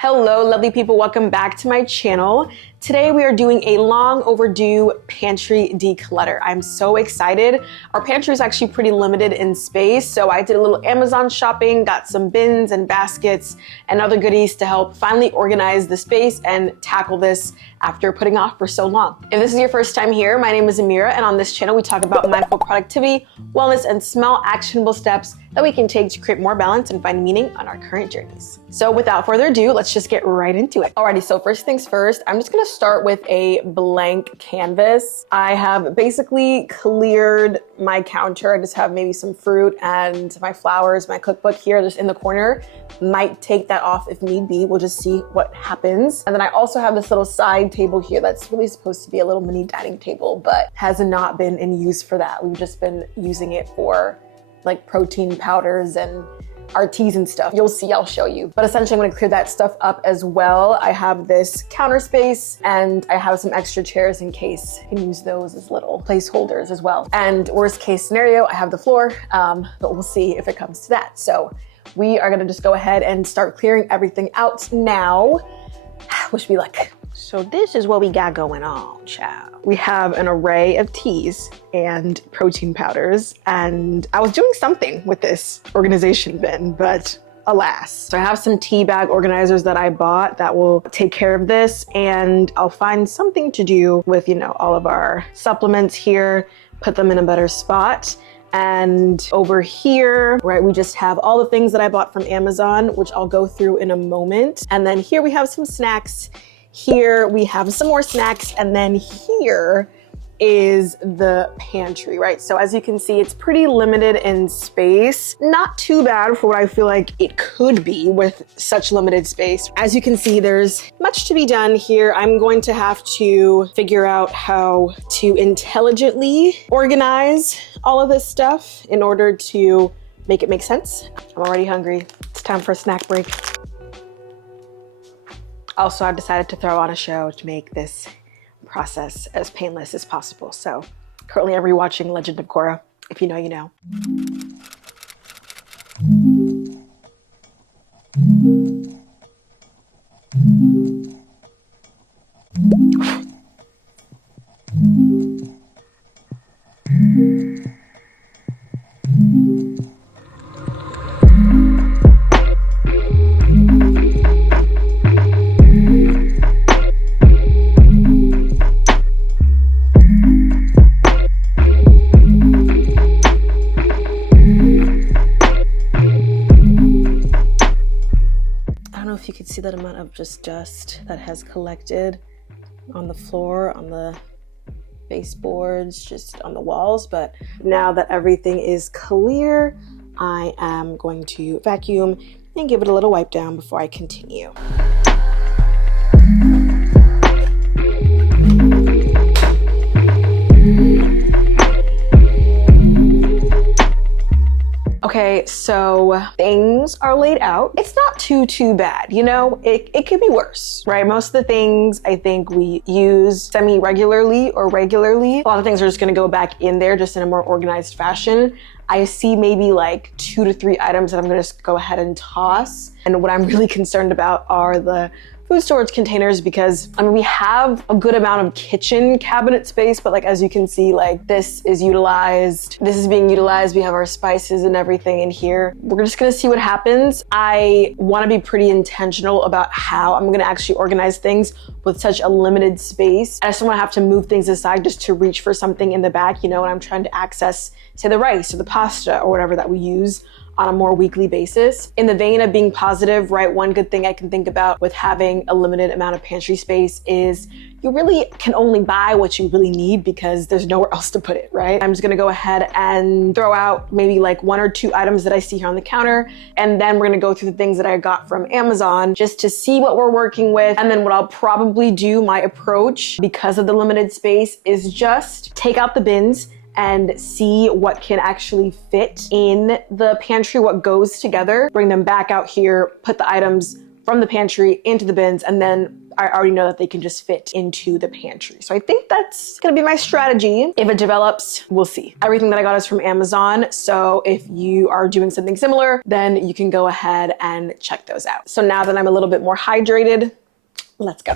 Hello, lovely people. Welcome back to my channel. Today we are doing a long overdue pantry declutter. I'm so excited. Our pantry is actually pretty limited in space, so I did a little Amazon shopping, got some bins and baskets and other goodies to help finally organize the space and tackle this after putting off for so long. If this is your first time here, my name is Amira, and on this channel we talk about mindful productivity, wellness, and small actionable steps that we can take to create more balance and find meaning on our current journeys. So without further ado, let's just get right into it. Alrighty, so first things first, I'm just gonna start with a blank canvas. I have basically cleared my counter. I just have maybe some fruit and my flowers, my cookbook here just in the corner. Might take that off if need be. We'll just see what happens. And then I also have this little side table here that's really supposed to be a little mini dining table, but has not been in use for that. We've just been using it for like protein powders and our teas and stuff. You'll see, I'll show you. But essentially I'm gonna clear that stuff up as well. I have this counter space and I have some extra chairs in case you can use those as little placeholders as well. And worst case scenario, I have the floor, but we'll see if it comes to that. So we are gonna just go ahead and start clearing everything out now. Wish me luck. So this is what we got going on, child. We have an array of teas and protein powders, and I was doing something with this organization bin, but alas. So I have some tea bag organizers that I bought that will take care of this, and I'll find something to do with, all of our supplements here, put them in a better spot. And over here, right, we just have all the things that I bought from Amazon, which I'll go through in a moment. And then here we have some snacks. Here we have some more snacks, and then here is the pantry, right? So as you can see, it's pretty limited in space. Not too bad for what I feel like it could be with such limited space. As you can see, there's much to be done here. I'm going to have to figure out how to intelligently organize all of this stuff in order to make it make sense. I'm already hungry. It's time for a snack break. Also, I've decided to throw on a show to make this process as painless as possible. So currently I'm rewatching Legend of Korra. If you know, you know. You can see that amount of just dust that has collected on the floor, on the baseboards, just on the walls. But now that everything is clear, I am going to vacuum and give it a little wipe down before I continue. Okay, so things are laid out. It's not too bad, it could be worse, right? Most of the things I think we use semi-regularly or regularly. A lot of things are just gonna go back in there just in a more organized fashion. I see maybe like 2 to 3 items that I'm gonna just go ahead and toss. And what I'm really concerned about are the food storage containers, because we have a good amount of kitchen cabinet space, but as you can see, this is utilized. This is being utilized. We have our spices and everything in here. We're just gonna see what happens. I wanna be pretty intentional about how I'm gonna actually organize things with such a limited space. I just don't wanna have to move things aside just to reach for something in the back, when I'm trying to access, say, the rice or the pasta or whatever that we use on a more weekly basis. In the vein of being positive, right, one good thing I can think about with having a limited amount of pantry space is you really can only buy what you really need because there's nowhere else to put it, right? I'm just gonna go ahead and throw out maybe 1 or 2 items that I see here on the counter, and then we're gonna go through the things that I got from Amazon just to see what we're working with. And then what I'll probably do, my approach, because of the limited space, is just take out the bins and see what can actually fit in the pantry, what goes together, bring them back out here, put the items from the pantry into the bins, and then I already know that they can just fit into the pantry. So I think that's gonna be my strategy. If it develops, we'll see. Everything that I got is from Amazon. So if you are doing something similar, then you can go ahead and check those out. So now that I'm a little bit more hydrated, let's go.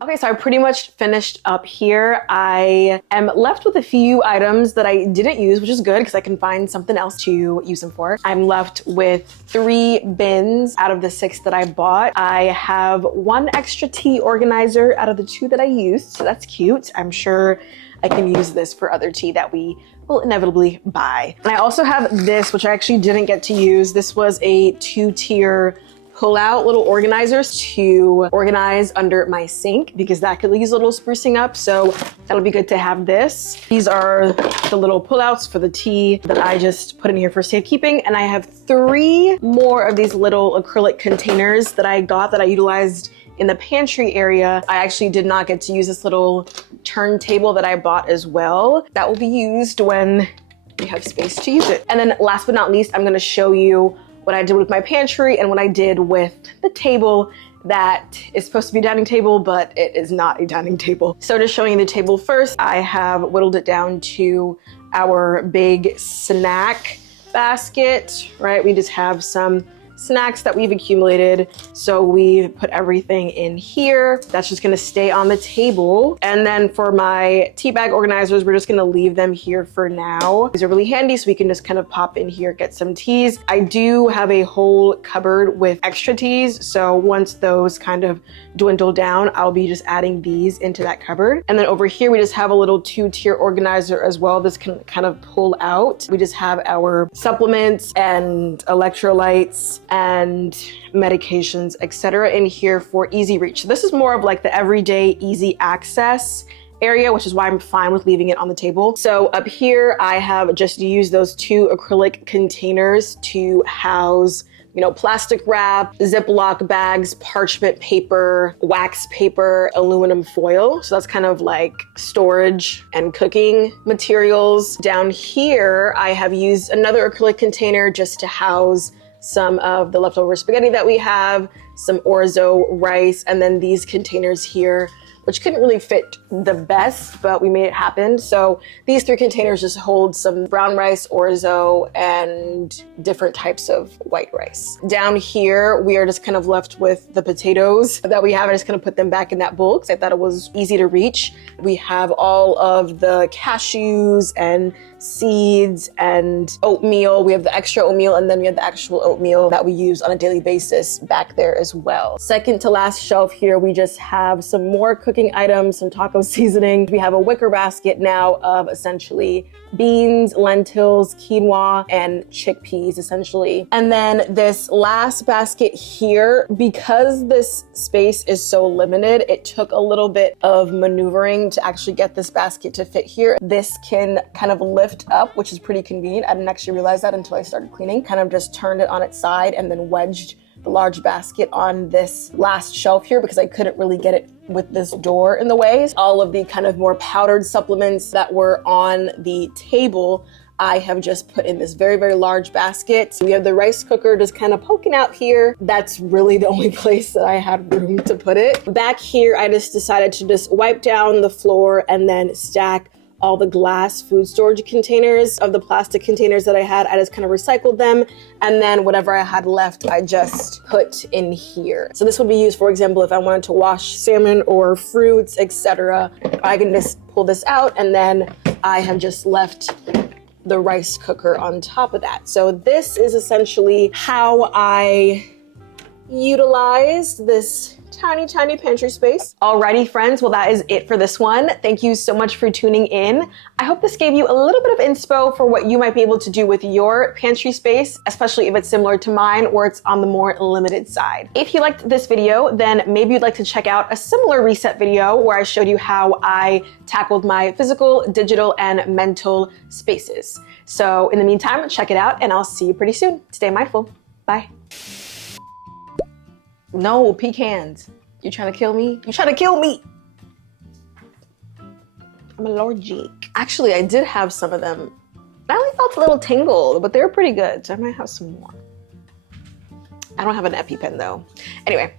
Okay, so I pretty much finished up here. I am left with a few items that I didn't use, which is good because I can find something else to use them for. I'm left with 3 bins out of the 6 that I bought. I have 1 extra tea organizer out of the 2 that I used, so that's cute. I'm sure I can use this for other tea that we will inevitably buy. And I also have this, which I actually didn't get to use. This was a 2-tier pull-out little organizers to organize under my sink because that could use a little sprucing up. So that'll be good to have this. These are the little pull-outs for the tea that I just put in here for safekeeping. And I have 3 more of these little acrylic containers that I got that I utilized in the pantry area. I actually did not get to use this little turntable that I bought as well. That will be used when we have space to use it. And then last but not least, I'm gonna show you what I did with my pantry and what I did with the table that is supposed to be a dining table, but it is not a dining table. So just showing you the table first, I have whittled it down to our big snack basket, right? We just have some snacks that we've accumulated. So we put everything in here. That's just gonna stay on the table. And then for my tea bag organizers, we're just gonna leave them here for now. These are really handy, so we can just kind of pop in here, get some teas. I do have a whole cupboard with extra teas. So once those kind of dwindle down, I'll be just adding these into that cupboard. And then over here, we just have a little 2-tier organizer as well. This can kind of pull out. We just have our supplements and electrolytes and medications, etc. in here for easy reach. So this is more of like the everyday easy access area, which is why I'm fine with leaving it on the table. So up here, I have just used those 2 acrylic containers to house, you know, plastic wrap, Ziploc bags, parchment paper, wax paper, aluminum foil. So that's kind of like storage and cooking materials. Down here, I have used another acrylic container just to house some of the leftover spaghetti that we have, some orzo rice, and then these containers here, which couldn't really fit the best, but we made it happen. So these 3 containers just hold some brown rice, orzo, and different types of white rice. Down here, we are just kind of left with the potatoes that we have. I'm just gonna put them back in that bowl because I thought it was easy to reach. We have all of the cashews and seeds and oatmeal. We have the extra oatmeal, and then we have the actual oatmeal that we use on a daily basis back there as well. Second to last shelf here, we just have some more cooking items, some taco seasoning. We have a wicker basket now of essentially beans, lentils, quinoa, and chickpeas essentially. And then this last basket here, because this space is so limited, it took a little bit of maneuvering to actually get this basket to fit here. This can kind of lift up, which is pretty convenient. I didn't actually realize that until I started cleaning. Kind of just turned it on its side and then wedged the large basket on this last shelf here because I couldn't really get it with this door in the way. All of the kind of more powdered supplements that were on the table, I have just put in this very, very large basket. So we have the rice cooker just kind of poking out here. That's really the only place that I had room to put it. Back here, I just decided to just wipe down the floor and then stack all the glass food storage containers. Of the plastic containers that I had, I just kind of recycled them. And then whatever I had left, I just put in here. So this would be used, for example, if I wanted to wash salmon or fruits, etc. I can just pull this out, and then I have just left the rice cooker on top of that. So this is essentially how I utilized this tiny pantry space. Alrighty friends, well that is it for this one. Thank you so much for tuning in. I hope this gave you a little bit of inspo for what you might be able to do with your pantry space, especially if it's similar to mine or it's on the more limited side. If you liked this video, then maybe you'd like to check out a similar reset video where I showed you how I tackled my physical, digital, and mental spaces. So in the meantime, check it out and I'll see you pretty soon. Stay mindful. Bye. No, pecans. You trying to kill me? You trying to kill me? I'm allergic. Actually, I did have some of them. I only felt a little tingle, but they were pretty good. So I might have some more. I don't have an EpiPen though. Anyway,